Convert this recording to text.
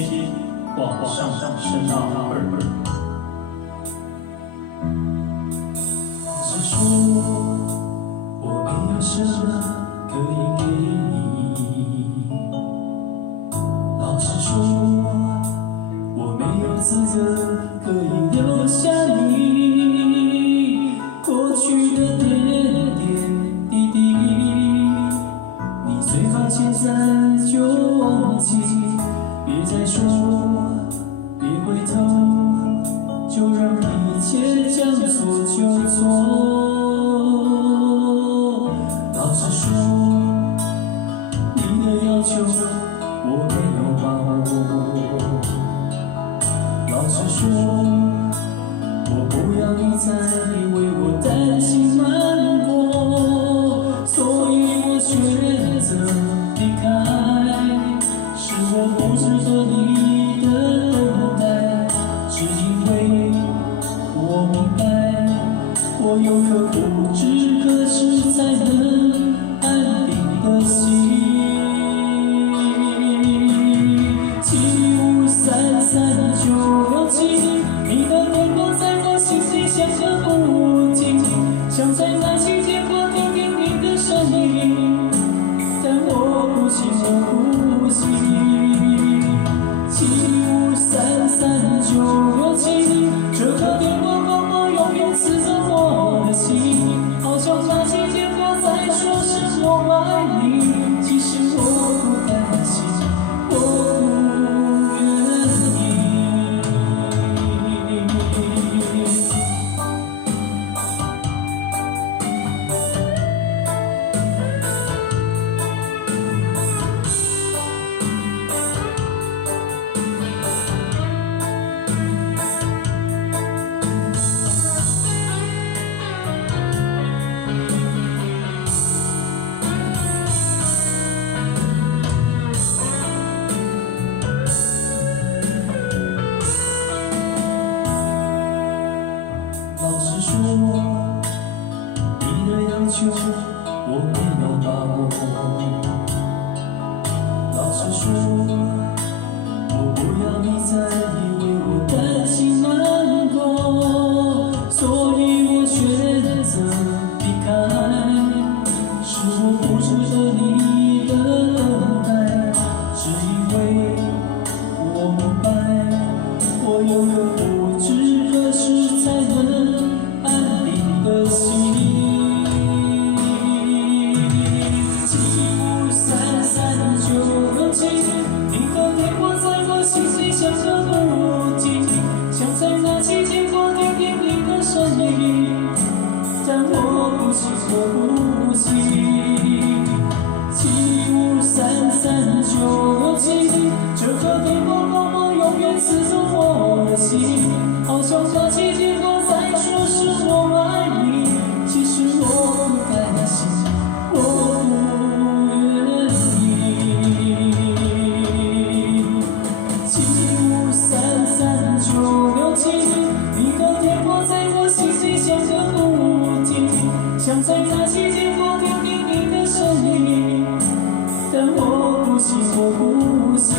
接往上升到2。只说我没有什么可以给你，老实说，我没有资格可以留下你过去的点点滴滴，你最好现在就忘记，别再说，别回头，就让一切将错就错。老实说，你的要求我没有把握。老实说，我不要你再为我担心难过，所以我选择离开。是我不值得你的等待，只因为我明白，我有颗不知何时才能安定的心。7533967，你的电话在我心里响个不停，想在那期间我听听你的声音，但我不行，我不行。7533967，这个电话号码永远刺着我的心，好像那期间我在说声我爱你，其实我不甘心，我不愿意。老实说，你的要求我没有把握。老实说，我不要你再为我担心难过，所以我选择离开。是我不值得你的等待，只因为我明白，我有个不知何时才能安定的心。7533967，你的电话在我心里响个不停，想在那期间我听听你的声音，但我不行，我不行。7533967，这个电话号码永远刺着我的心，好像那期间我在说是我爱你，其实我不甘心，我不愿意。7533967，你的电话在我心里响个不停，想在那期间我听听你的声音，但我不行，我不行。